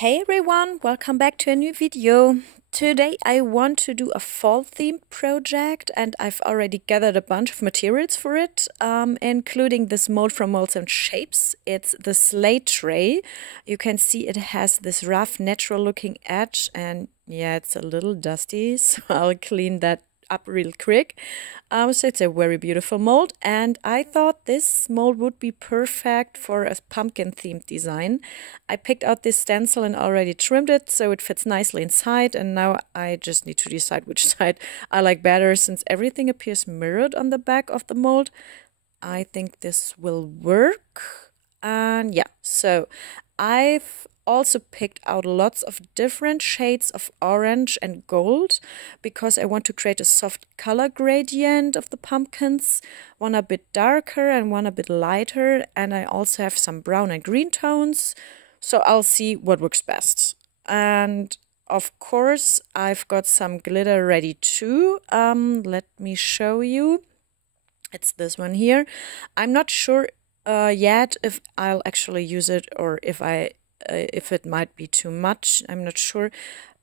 Hey everyone, welcome back to a new video. Today I want to do a fall theme project and I've already gathered a bunch of materials for it, including this mold from Moldsandshapes. It's the Slate tray. You can see it has this rough, natural looking edge and yeah, it's a little dusty, so I'll clean that up real quick. So it's a very beautiful mold and I thought this mold would be perfect for a pumpkin themed design. I picked out this stencil and already trimmed it so it fits nicely inside, and now I just need to decide which side I like better since everything appears mirrored on the back of the mold. I think this will work. And yeah, so I've also picked out lots of different shades of orange and gold because I want to create a soft color gradient of the pumpkins, one a bit darker and one a bit lighter, and I also have some brown and green tones, so I'll see what works best. And of course I've got some glitter ready too. Let me show you. It's this one here. I'm not sure yet if I'll actually use it or if it might be too much. I'm not sure,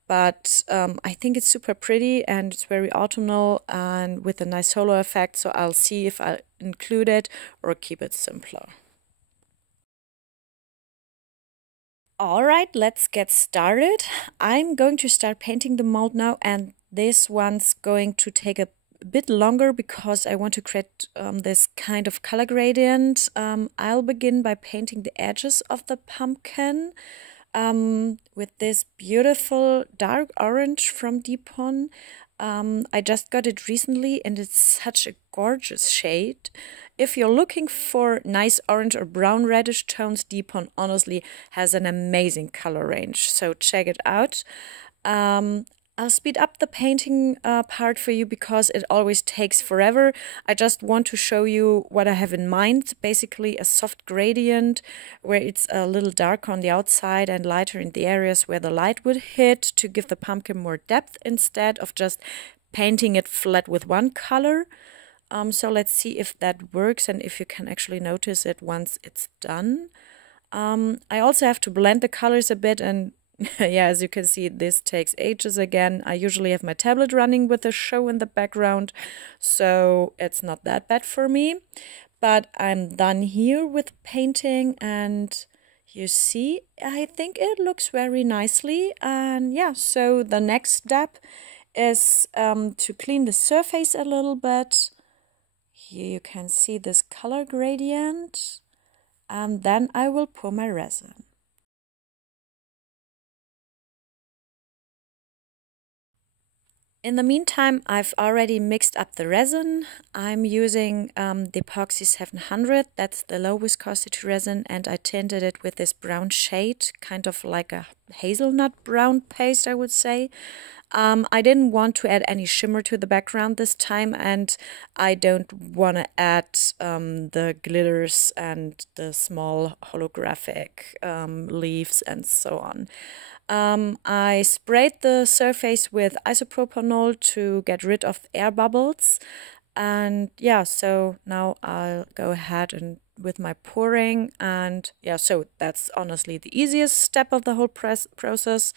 but I think it's super pretty and it's very autumnal and with a nice halo effect, so I'll see if I include it or keep it simpler. Alright, let's get started. I'm going to start painting the mold now, and this one's going to take a bit longer because I want to create this kind of color gradient. I'll begin by painting the edges of the pumpkin with this beautiful dark orange from Depon. I just got it recently and it's such a gorgeous shade. If you're looking for nice orange or brown reddish tones, Depon honestly has an amazing color range, so check it out. I'll speed up the painting part for you because it always takes forever. I just want to show you what I have in mind. Basically a soft gradient where it's a little darker on the outside and lighter in the areas where the light would hit to give the pumpkin more depth instead of just painting it flat with one color. So let's see if that works and if you can actually notice it once it's done. I also have to blend the colors a bit, and yeah, as you can see, this takes ages again. I usually have my tablet running with a show in the background, so it's not that bad for me. But I'm done here with painting, and you see, I think it looks very nicely. And yeah, so the next step is to clean the surface a little bit. Here you can see this color gradient, and then I will pour my resin. In the meantime, I've already mixed up the resin. I'm using the Epoxy 700, that's the low viscosity resin, and I tinted it with this brown shade, kind of like a hazelnut brown paste, I would say. I didn't want to add any shimmer to the background this time, and I don't want to add the glitters and the small holographic leaves and so on. I sprayed the surface with isopropanol to get rid of air bubbles, and yeah, so now I'll go ahead and with my pouring, and yeah, so that's honestly the easiest step of the whole process.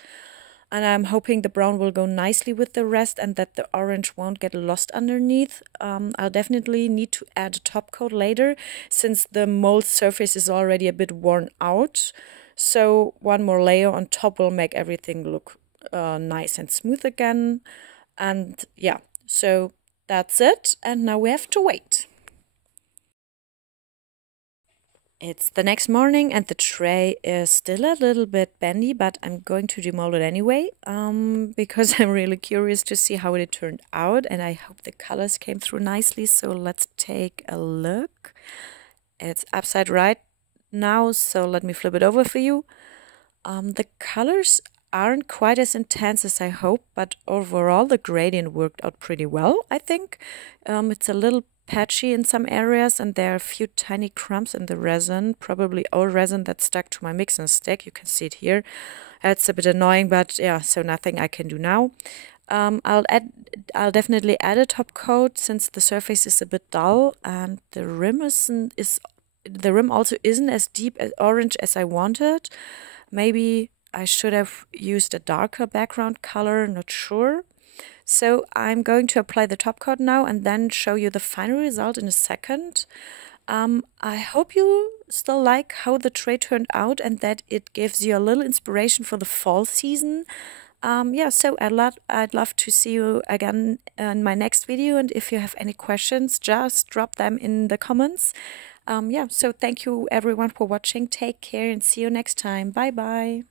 And I'm hoping the brown will go nicely with the rest and that the orange won't get lost underneath. I'll definitely need to add a top coat later since the mold surface is already a bit worn out. So one more layer on top will make everything look nice and smooth again. And yeah, so that's it. And now we have to wait. It's the next morning and the tray is still a little bit bendy, but I'm going to demold it anyway because I'm really curious to see how it turned out, and I hope the colors came through nicely. So let's take a look. It's upside right now, so let me flip it over for you. The colors aren't quite as intense as I hope, but overall the gradient worked out pretty well, I think. It's a little patchy in some areas and there are a few tiny crumbs in the resin, probably old resin that stuck to my mixing stick. You can see it here. It's a bit annoying, but yeah, so nothing I can do now. I'll definitely add a top coat since the surface is a bit dull and the rim also isn't as deep as orange as I wanted. Maybe I should have used a darker background color, not sure. So I'm going to apply the top coat now and then show you the final result in a second. I hope you still like how the tray turned out and that it gives you a little inspiration for the fall season. Yeah, so I'd love to see you again in my next video, and if you have any questions, just drop them in the comments. Yeah, so thank you everyone for watching. Take care and see you next time. Bye bye.